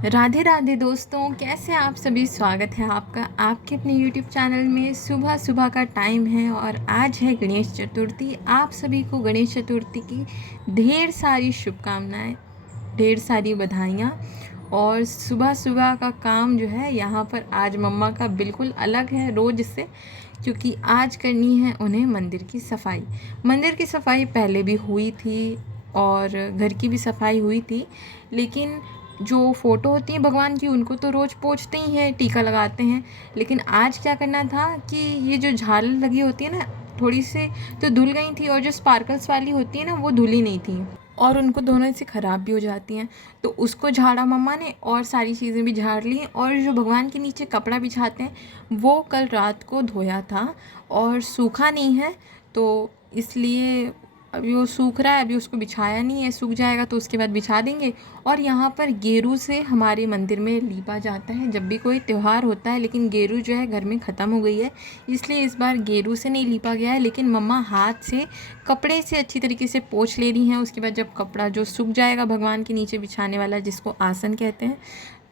राधे राधे दोस्तों, कैसे आप सभी। स्वागत है आपका आपके अपने यूट्यूब चैनल में। सुबह सुबह का टाइम है और आज है गणेश चतुर्थी। आप सभी को गणेश चतुर्थी की ढेर सारी शुभकामनाएं, ढेर सारी बधाइयाँ। और सुबह सुबह का काम जो है यहाँ पर आज मम्मा का बिल्कुल अलग है रोज़ से, क्योंकि आज करनी है उन्हें मंदिर की सफाई। मंदिर की सफाई पहले भी हुई थी और घर की भी सफाई हुई थी, लेकिन जो फ़ोटो होती हैं भगवान की उनको तो रोज़ पोंछते ही हैं, टीका लगाते हैं। लेकिन आज क्या करना था कि ये जो झालर लगी होती है ना, थोड़ी सी तो धुल गई थी, और जो स्पार्कल्स वाली होती है ना वो धुली नहीं थी, और उनको दोनों से ख़राब भी हो जाती हैं। तो उसको झाड़ा मम्मा ने, और सारी चीज़ें भी झाड़ ली। और जो भगवान के नीचे कपड़ा बिछाते हैं वो कल रात को धोया था और सूखा नहीं है, तो इसलिए अभी वो सूख रहा है, अभी उसको बिछाया नहीं है। सूख जाएगा तो उसके बाद बिछा देंगे। और यहाँ पर गेरू से हमारे मंदिर में लीपा जाता है जब भी कोई त्यौहार होता है, लेकिन गेरू जो है घर में ख़त्म हो गई है, इसलिए इस बार गेरू से नहीं लीपा गया है। लेकिन मम्मा हाथ से कपड़े से अच्छी तरीके से पोंछ ले रही हैं। उसके बाद जब कपड़ा जो सूख जाएगा भगवान के नीचे बिछाने वाला, जिसको आसन कहते हैं,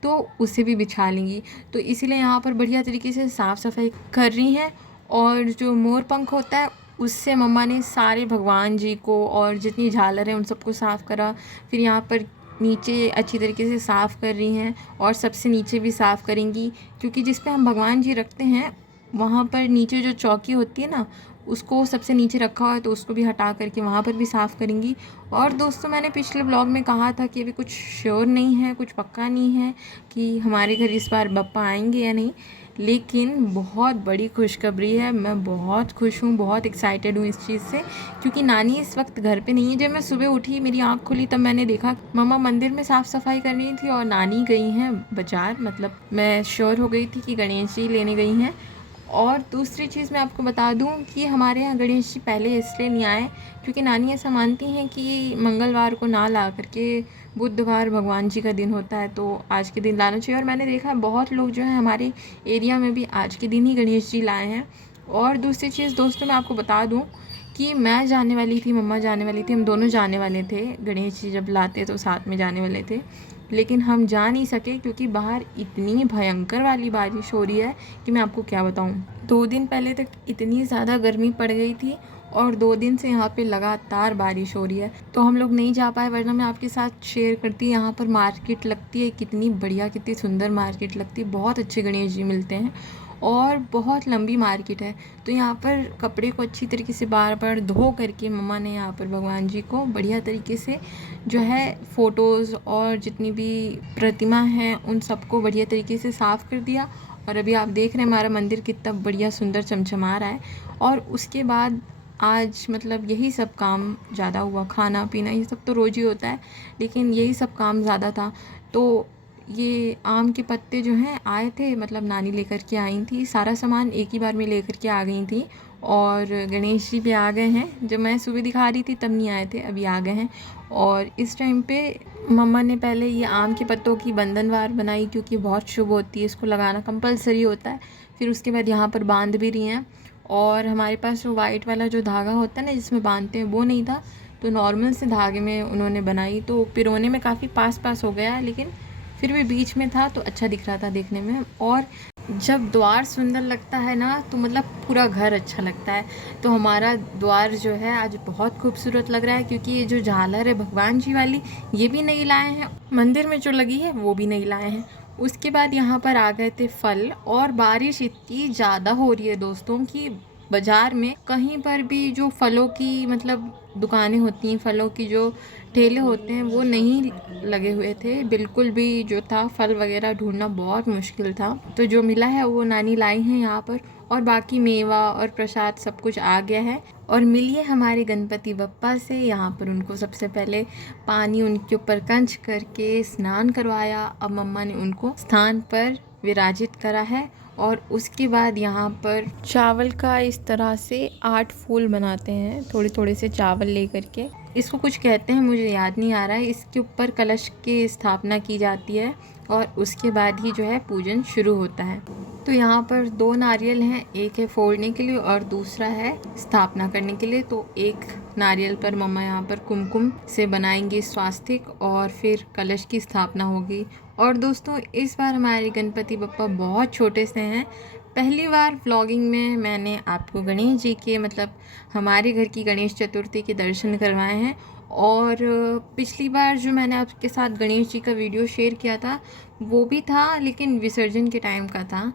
तो उसे भी बिछा लेंगी। तो इसीलिए यहाँ पर बढ़िया तरीके से साफ़ सफाई कर रही हैं। और जो मोर पंख होता है उससे मम्मा ने सारे भगवान जी को और जितनी झालर है उन सबको साफ़ करा। फिर यहाँ पर नीचे अच्छी तरीके से साफ़ कर रही हैं, और सबसे नीचे भी साफ़ करेंगी, क्योंकि जिस पे हम भगवान जी रखते हैं वहाँ पर नीचे जो चौकी होती है ना, उसको सबसे नीचे रखा हुआ है, तो उसको भी हटा करके वहाँ पर भी साफ़ करेंगी। और दोस्तों, मैंने पिछले ब्लॉग में कहा था कि अभी कुछ श्योर नहीं है, कुछ पक्का नहीं है कि हमारे घर इस बार बप्पा आएंगे या नहीं, लेकिन बहुत बड़ी खुशखबरी है। मैं बहुत खुश हूँ, बहुत एक्साइटेड हूँ इस चीज़ से, क्योंकि नानी इस वक्त घर पे नहीं है। जब मैं सुबह उठी, मेरी आँख खुली, तब मैंने देखा मम्मा मंदिर में साफ़ सफाई कर रही थी और नानी गई हैं बाज़ार। मतलब मैं श्योर हो गई थी कि गणेश जी लेने गई हैं। और दूसरी चीज़ मैं आपको बता दूं कि हमारे यहाँ गणेश जी पहले इसलिए नहीं आए क्योंकि नानी ऐसा मानती हैं कि मंगलवार को ना ला करके बुधवार भगवान जी का दिन होता है, तो आज के दिन लाना चाहिए। और मैंने देखा है बहुत लोग जो है हमारे एरिया में भी आज के दिन ही गणेश जी लाए हैं। और दूसरी चीज़ दोस्तों, मैं आपको बता दूँ कि मैं जाने वाली थी, मम्मा जाने वाली थी, हम दोनों जाने वाले थे। गणेश जी जब लाते तो साथ में जाने वाले थे, लेकिन हम जा नहीं सके क्योंकि बाहर इतनी भयंकर वाली बारिश हो रही है कि मैं आपको क्या बताऊं। 2 दिन पहले तक इतनी ज़्यादा गर्मी पड़ गई थी, और 2 दिन से यहाँ पे लगातार बारिश हो रही है, तो हम लोग नहीं जा पाए। वरना मैं आपके साथ शेयर करती। यहाँ पर मार्केट लगती है, कितनी बढ़िया, कितनी सुंदर मार्केट लगती है। बहुत अच्छे गणेश जी मिलते हैं और बहुत लंबी मार्केट है। तो यहाँ पर कपड़े को अच्छी तरीके से बार बार धो करके मम्मा ने यहाँ पर भगवान जी को बढ़िया तरीके से जो है फ़ोटोज़ और जितनी भी प्रतिमा हैं उन सबको बढ़िया तरीके से साफ़ कर दिया। और अभी आप देख रहे हैं हमारा मंदिर कितना बढ़िया सुंदर चमचमा रहा है। और उसके बाद आज मतलब यही सब काम ज़्यादा हुआ। खाना पीना ये सब तो रोज़ ही होता है, लेकिन यही सब काम ज़्यादा था। तो ये आम के पत्ते जो हैं आए थे, मतलब नानी लेकर के आई थी। सारा सामान एक ही बार में लेकर के आ गई थी। और गणेश जी भी आ गए हैं। जब मैं सुबह दिखा रही थी तब नहीं आए थे, अभी आ गए हैं। और इस टाइम पे मम्मा ने पहले ये आम के पत्तों की बंधनवार बनाई, क्योंकि बहुत शुभ होती है, इसको लगाना कंपलसरी होता है। फिर उसके बाद यहाँ पर बांध भी रही हैं। और हमारे पास वो वाइट वाला जो धागा होता है ना जिसमें बांधते हैं, वो नहीं था, तो नॉर्मल से धागे में उन्होंने बनाई। तो पिरोने में काफ़ी पास पास हो गया, लेकिन फिर भी बीच में था तो अच्छा दिख रहा था देखने में। और जब द्वार सुंदर लगता है ना, तो मतलब पूरा घर अच्छा लगता है। तो हमारा द्वार जो है आज बहुत खूबसूरत लग रहा है, क्योंकि ये जो झालर है भगवान जी वाली, ये भी नहीं लाए हैं। मंदिर में जो लगी है वो भी नहीं लाए हैं। उसके बाद यहाँ पर आ गए थे फल, और बारिश इतनी ज़्यादा हो रही है दोस्तों कि बाज़ार में कहीं पर भी जो फलों की मतलब दुकानें होती हैं, फलों की जो ठेले होते हैं, वो नहीं लगे हुए थे बिल्कुल भी। जो था फल वगैरह ढूंढना बहुत मुश्किल था। तो जो मिला है वो नानी लाई हैं यहाँ पर, और बाकी मेवा और प्रसाद सब कुछ आ गया है। और मिलिए हमारे गणपति बप्पा से। यहाँ पर उनको सबसे पहले पानी उनके ऊपर कंच करके स्नान करवाया। अब मम्मा ने उनको स्थान पर विराजित करा है। और उसके बाद यहाँ पर चावल का इस तरह से 8 फूल बनाते हैं, थोड़े थोड़े से चावल लेकर के। इसको कुछ कहते हैं, मुझे याद नहीं आ रहा है। इसके ऊपर कलश की स्थापना की जाती है, और उसके बाद ही जो है पूजन शुरू होता है। तो यहाँ पर 2 नारियल हैं, एक है फोड़ने के लिए और दूसरा है स्थापना करने के लिए। तो एक नारियल पर मम्मा यहाँ पर कुमकुम से बनाएंगे स्वास्तिक, और फिर कलश की स्थापना होगी। और दोस्तों इस बार हमारे गणपति बप्पा बहुत छोटे से हैं। पहली बार व्लॉगिंग में मैंने आपको गणेश जी के मतलब हमारे घर की गणेश चतुर्थी के दर्शन करवाए हैं। और पिछली बार जो मैंने आपके साथ गणेश जी का वीडियो शेयर किया था वो भी था, लेकिन विसर्जन के टाइम का था।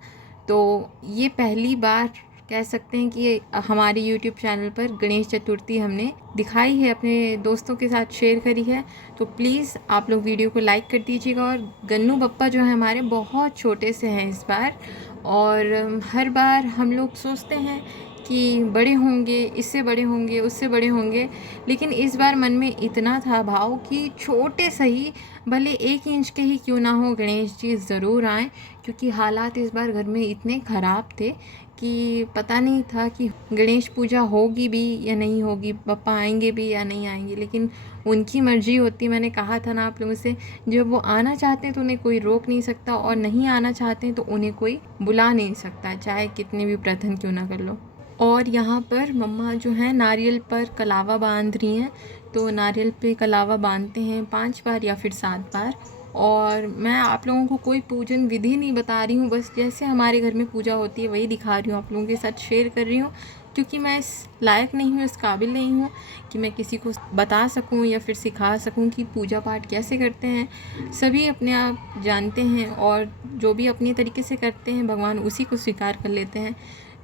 तो ये पहली बार कह सकते हैं कि हमारे YouTube चैनल पर गणेश चतुर्थी हमने दिखाई है, अपने दोस्तों के साथ शेयर करी है। तो प्लीज़ आप लोग वीडियो को लाइक कर दीजिएगा। और गन्नू बप्पा जो है हमारे बहुत छोटे से हैं इस बार। और हर बार हम लोग सोचते हैं कि बड़े होंगे, इससे बड़े होंगे, उससे बड़े होंगे, लेकिन इस बार मन में इतना था भाव कि छोटे सही, भले 1 इंच के ही क्यों ना हो, गणेश जी ज़रूर आएँ। क्योंकि हालात इस बार घर में इतने ख़राब थे कि पता नहीं था कि गणेश पूजा होगी भी या नहीं होगी, बप्पा आएंगे भी या नहीं आएंगे। लेकिन उनकी मर्ज़ी होती, मैंने कहा था ना आप लोगों से, जब वो आना चाहते हैं तो उन्हें कोई रोक नहीं सकता, और नहीं आना चाहते हैं तो उन्हें कोई बुला नहीं सकता, चाहे कितने भी प्रयत्न क्यों ना कर लो। और यहाँ पर मम्मा जो है नारियल पर कलावा बांध रही हैं। तो नारियल पे कलावा बांधते हैं 5 बार या फिर 7 बार। और मैं आप लोगों को कोई पूजन विधि नहीं बता रही हूँ, बस जैसे हमारे घर में पूजा होती है वही दिखा रही हूँ, आप लोगों के साथ शेयर कर रही हूँ। क्योंकि मैं इस लायक नहीं हूँ, इस काबिल नहीं हूँ कि मैं किसी को बता सकूँ या फिर सिखा सकूँ कि पूजा पाठ कैसे करते हैं। सभी अपने आप जानते हैं, और जो भी अपने तरीके से करते हैं भगवान उसी को स्वीकार कर लेते हैं।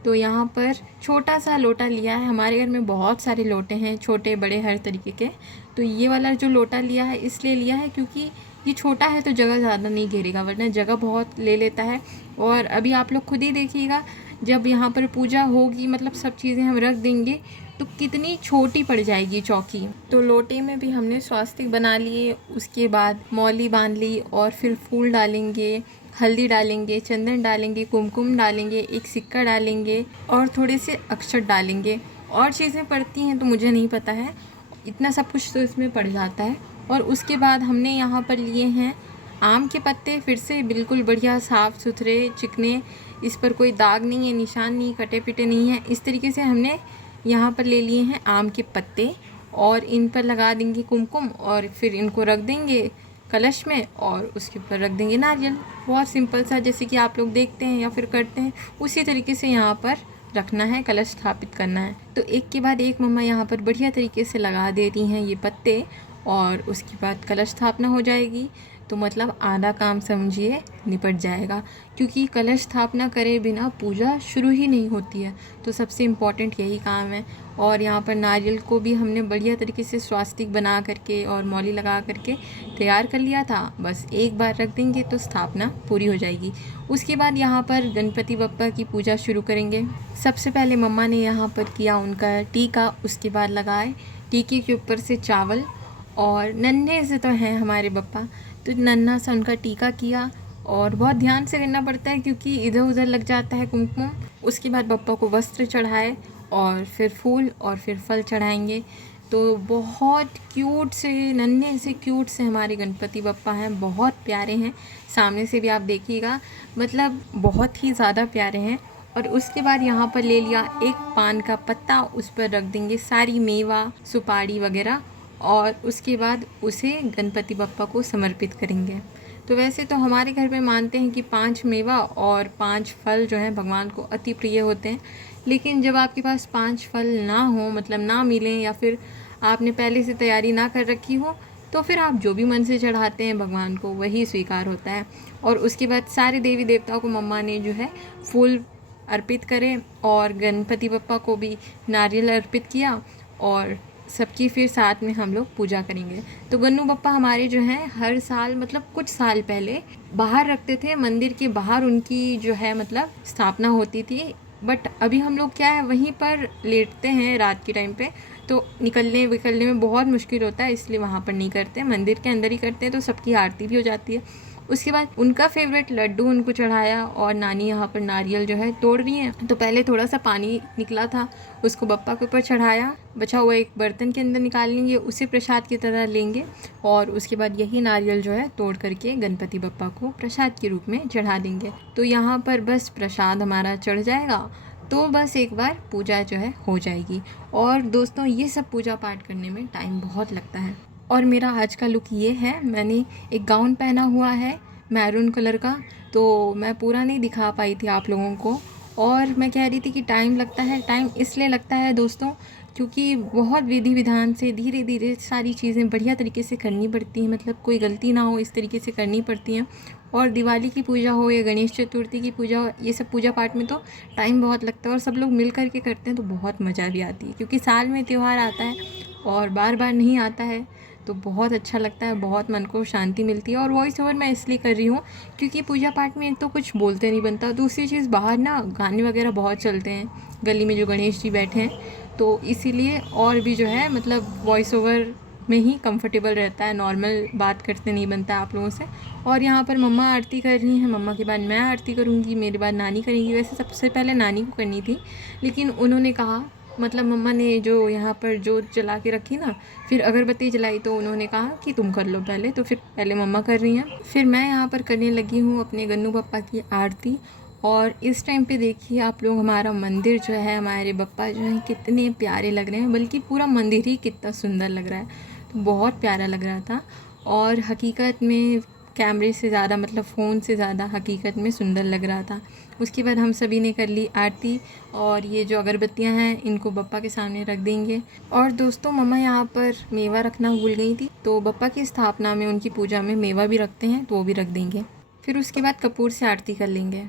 तो यहाँ पर छोटा सा लोटा लिया है। हमारे घर में बहुत सारे लोटे हैं, छोटे बड़े हर तरीके के। तो ये वाला जो लोटा लिया है इसलिए लिया है क्योंकि ये छोटा है तो जगह ज़्यादा नहीं घेरेगा, वरना जगह बहुत ले लेता है। और अभी आप लोग खुद ही देखिएगा, जब यहाँ पर पूजा होगी मतलब सब चीज़ें हम रख देंगे तो कितनी छोटी पड़ जाएगी चौकी। तो लोटे में भी हमने स्वास्तिक बना लिए, उसके बाद मौली बांध ली, और फिर फूल डालेंगे, हल्दी डालेंगे, चंदन डालेंगे, कुमकुम डालेंगे, एक सिक्का डालेंगे और थोड़े से अक्षत डालेंगे। और चीज़ें पड़ती हैं तो मुझे नहीं पता है, इतना सब कुछ तो इसमें पड़ जाता है। और उसके बाद हमने यहाँ पर लिए हैं आम के पत्ते, फिर से बिल्कुल बढ़िया साफ़ सुथरे चिकने, इस पर कोई दाग नहीं है, निशान नहीं, कटे पिटे नहीं है। इस तरीके से हमने यहाँ पर ले लिए हैं आम के पत्ते, और इन पर लगा देंगे कुमकुम, और फिर इनको रख देंगे कलश में, और उसके ऊपर रख देंगे नारियल। बहुत सिंपल सा, जैसे कि आप लोग देखते हैं या फिर करते हैं उसी तरीके से यहाँ पर रखना है, कलश स्थापित करना है। तो एक के बाद एक मम्मा यहाँ पर बढ़िया तरीके से लगा दे रही हैं ये पत्ते, और उसके बाद कलश स्थापना हो जाएगी। तो मतलब आधा काम समझिए निपट जाएगा, क्योंकि कलश स्थापना करे बिना पूजा शुरू ही नहीं होती है। तो सबसे इम्पॉर्टेंट यही काम है। और यहाँ पर नारियल को भी हमने बढ़िया तरीके से स्वास्तिक बना करके और मौली लगा करके तैयार कर लिया था। बस एक बार रख देंगे तो स्थापना पूरी हो जाएगी। उसके बाद यहाँ पर गणपति बप्पा की पूजा शुरू करेंगे। सबसे पहले मम्मा ने यहाँ पर किया उनका टीका, उसके बाद लगाए टीके के ऊपर से चावल, और नन्हे से तो हैं हमारे बप्पा, तो नन्हा सा उनका टीका किया। और बहुत ध्यान से करना पड़ता है क्योंकि इधर उधर लग जाता है कुमकुम। उसके बाद बप्पा को वस्त्र चढ़ाए, और फिर फूल और फिर फल चढ़ाएंगे। तो बहुत क्यूट से, नन्हे से क्यूट से हमारे गणपति बप्पा हैं, बहुत प्यारे हैं। सामने से भी आप देखिएगा, मतलब बहुत ही ज़्यादा प्यारे हैं। और उसके बाद यहाँ पर ले लिया एक पान का पत्ता, उस पर रख देंगे सारी मेवा सुपारी वगैरह, और उसके बाद उसे गणपति बप्पा को समर्पित करेंगे। तो वैसे तो हमारे घर में मानते हैं कि 5 मेवा और 5 फल जो हैं भगवान को अति प्रिय होते हैं। लेकिन जब आपके पास 5 फल ना हो, मतलब ना मिलें, या फिर आपने पहले से तैयारी ना कर रखी हो, तो फिर आप जो भी मन से चढ़ाते हैं भगवान को वही स्वीकार होता है। और उसके बाद सारे देवी देवताओं को मम्मा ने जो है फूल अर्पित करे, और गणपति बप्पा को भी नारियल अर्पित किया, और सबकी फिर साथ में हम लोग पूजा करेंगे। तो गन्नू बप्पा हमारे जो हैं हर साल, मतलब कुछ साल पहले बाहर रखते थे, मंदिर के बाहर उनकी जो है मतलब स्थापना होती थी। बट अभी हम लोग क्या है वहीं पर लेटते हैं रात के टाइम पे, तो निकलने विकलने में बहुत मुश्किल होता है, इसलिए वहाँ पर नहीं करते, मंदिर के अंदर ही करते हैं। तो सबकी आरती भी हो जाती है। उसके बाद उनका फेवरेट लड्डू उनको चढ़ाया, और नानी यहाँ पर नारियल जो है तोड़ रही हैं। तो पहले थोड़ा सा पानी निकला था, उसको बप्पा के ऊपर चढ़ाया, बचा हुआ एक बर्तन के अंदर निकाल लेंगे, उसे प्रसाद की तरह लेंगे, और उसके बाद यही नारियल जो है तोड़ करके गणपति बप्पा को प्रसाद के रूप में चढ़ा देंगे। तो यहाँ पर बस प्रसाद हमारा चढ़ जाएगा, तो बस एक बार पूजा जो है हो जाएगी। और दोस्तों ये सब पूजा पाठ करने में टाइम बहुत लगता है। और मेरा आज का लुक ये है, मैंने एक गाउन पहना हुआ है, मैरून कलर का, तो मैं पूरा नहीं दिखा पाई थी आप लोगों को। और मैं कह रही थी कि टाइम लगता है, टाइम इसलिए लगता है दोस्तों क्योंकि बहुत विधि विधान से धीरे धीरे सारी चीज़ें बढ़िया तरीके से करनी पड़ती हैं, मतलब कोई गलती ना हो इस तरीके से करनी पड़ती हैं। और दिवाली की पूजा हो या गणेश चतुर्थी की पूजा हो, ये सब पूजा पाठ में तो टाइम बहुत लगता है और सब लोग मिल कर के करते हैं तो बहुत मज़ा भी आती है, क्योंकि साल में त्यौहार आता है और बार बार नहीं आता है, तो बहुत अच्छा लगता है, बहुत मन को शांति मिलती है। और वॉइस ओवर मैं इसलिए कर रही हूँ क्योंकि पूजा पाठ में एक तो कुछ बोलते नहीं बनता, दूसरी चीज़ बाहर ना गाने वगैरह बहुत चलते हैं गली में जो गणेश जी बैठे हैं, तो इसीलिए और भी जो है मतलब वॉइस ओवर में ही कंफर्टेबल रहता है, नॉर्मल बात करते नहीं बनता है आप लोगों से। और यहाँ पर मम्मा आरती कर रही हैं, मम्मा के बाद मैं आरती करूँगी, मेरे बाद नानी करेंगी। वैसे सबसे पहले नानी को करनी थी, लेकिन उन्होंने कहा, मतलब मम्मा ने जो यहाँ पर जोत जला के रखी ना, फिर अगरबत्ती जलाई, तो उन्होंने कहा कि तुम कर लो पहले, तो फिर पहले मम्मा कर रही हैं, फिर मैं यहाँ पर करने लगी हूँ अपने गन्नू पप्पा की आरती। और इस टाइम पे देखिए आप लोग, हमारा मंदिर जो है, हमारे बप्पा जो हैं कितने प्यारे लग रहे हैं, बल्कि पूरा मंदिर ही कितना सुंदर लग रहा है, तो बहुत प्यारा लग रहा था। और हकीकत में कैमरे से ज़्यादा, मतलब फ़ोन से ज़्यादा हकीकत में सुंदर लग रहा था। उसके बाद हम सभी ने कर ली आरती, और ये जो अगरबत्तियां हैं इनको बप्पा के सामने रख देंगे। और दोस्तों मम्मा यहाँ पर मेवा रखना भूल गई थी, तो बप्पा की स्थापना में, उनकी पूजा में मेवा भी रखते हैं, तो वो भी रख देंगे। फिर उसके बाद कपूर से आरती कर लेंगे।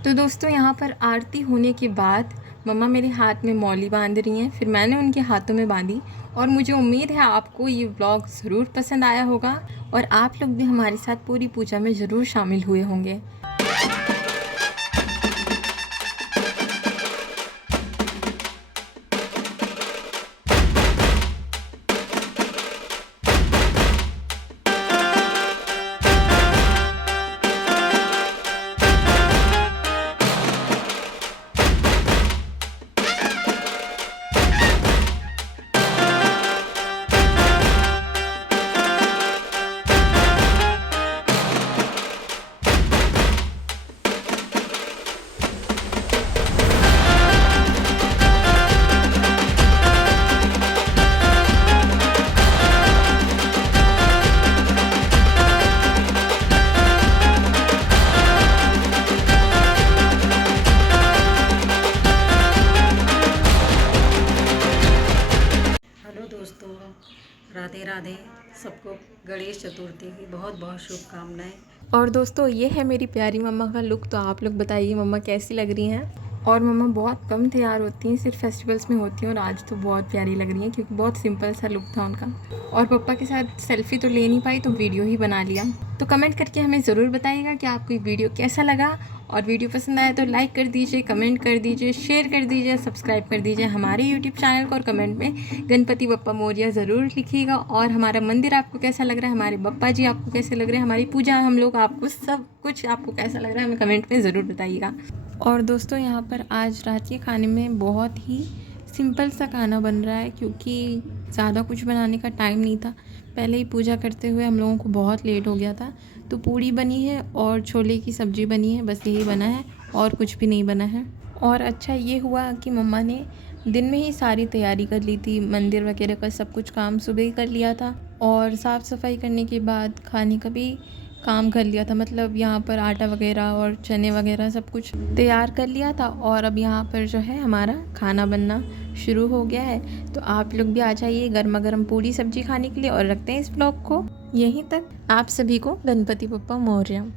तो दोस्तों यहाँ पर आरती होने के बाद मम्मा मेरे हाथ में मौली बांध रही हैं, फिर मैंने उनके हाथों में बांधी। और मुझे उम्मीद है आपको ये व्लॉग ज़रूर पसंद आया होगा और आप लोग भी हमारे साथ पूरी पूजा में ज़रूर शामिल हुए होंगे। दोस्तों, राधे राधे। सबको गणेश चतुर्थी की बहुत बहुत शुभकामनाएं। और दोस्तों ये है मेरी प्यारी मम्मा का लुक, तो आप लोग बताइए मम्मा कैसी लग रही हैं। और मम्मा बहुत कम तैयार होती हैं, सिर्फ फेस्टिवल्स में होती हैं, और आज तो बहुत प्यारी लग रही हैं क्योंकि बहुत सिंपल सा लुक था उनका। और पापा के साथ सेल्फी तो ले नहीं पाई, तो वीडियो ही बना लिया। तो कमेंट करके हमें ज़रूर बताइएगा कि आपको ये वीडियो कैसा लगा, और वीडियो पसंद आया तो लाइक कर दीजिए, कमेंट कर दीजिए, शेयर कर दीजिए, सब्सक्राइब कर दीजिए हमारे यूट्यूब चैनल को, और कमेंट में गणपति बप्पा मोरया ज़रूर लिखिएगा। और हमारा मंदिर आपको कैसा लग रहा है, हमारे बप्पा जी आपको कैसे लग रहे हैं, हमारी पूजा हम लोग आपको सब कुछ आपको कैसा लग रहा है हमें कमेंट में ज़रूर बताइएगा। और दोस्तों यहाँ पर आज रात के खाने में बहुत ही सिंपल सा खाना बन रहा है, क्योंकि ज़्यादा कुछ बनाने का टाइम नहीं था। पहले ही पूजा करते हुए हम लोगों को बहुत लेट हो गया था, तो पूड़ी बनी है और छोले की सब्ज़ी बनी है, बस यही बना है और कुछ भी नहीं बना है। और अच्छा ये हुआ कि मम्मा ने दिन में ही सारी तैयारी कर ली थी, मंदिर वगैरह का सब कुछ काम सुबह ही कर लिया था, और साफ़ सफाई करने के बाद खाने का भी काम कर लिया था। मतलब यहाँ पर आटा वगैरह और चने वगैरह सब कुछ तैयार कर लिया था, और अब यहाँ पर जो है हमारा खाना बनना शुरू हो गया है। तो आप लोग भी आ जाइए गर्मा गर्म पूरी सब्जी खाने के लिए, और रखते हैं इस ब्लॉग को यहीं तक। आप सभी को गणपति बप्पा मोरया।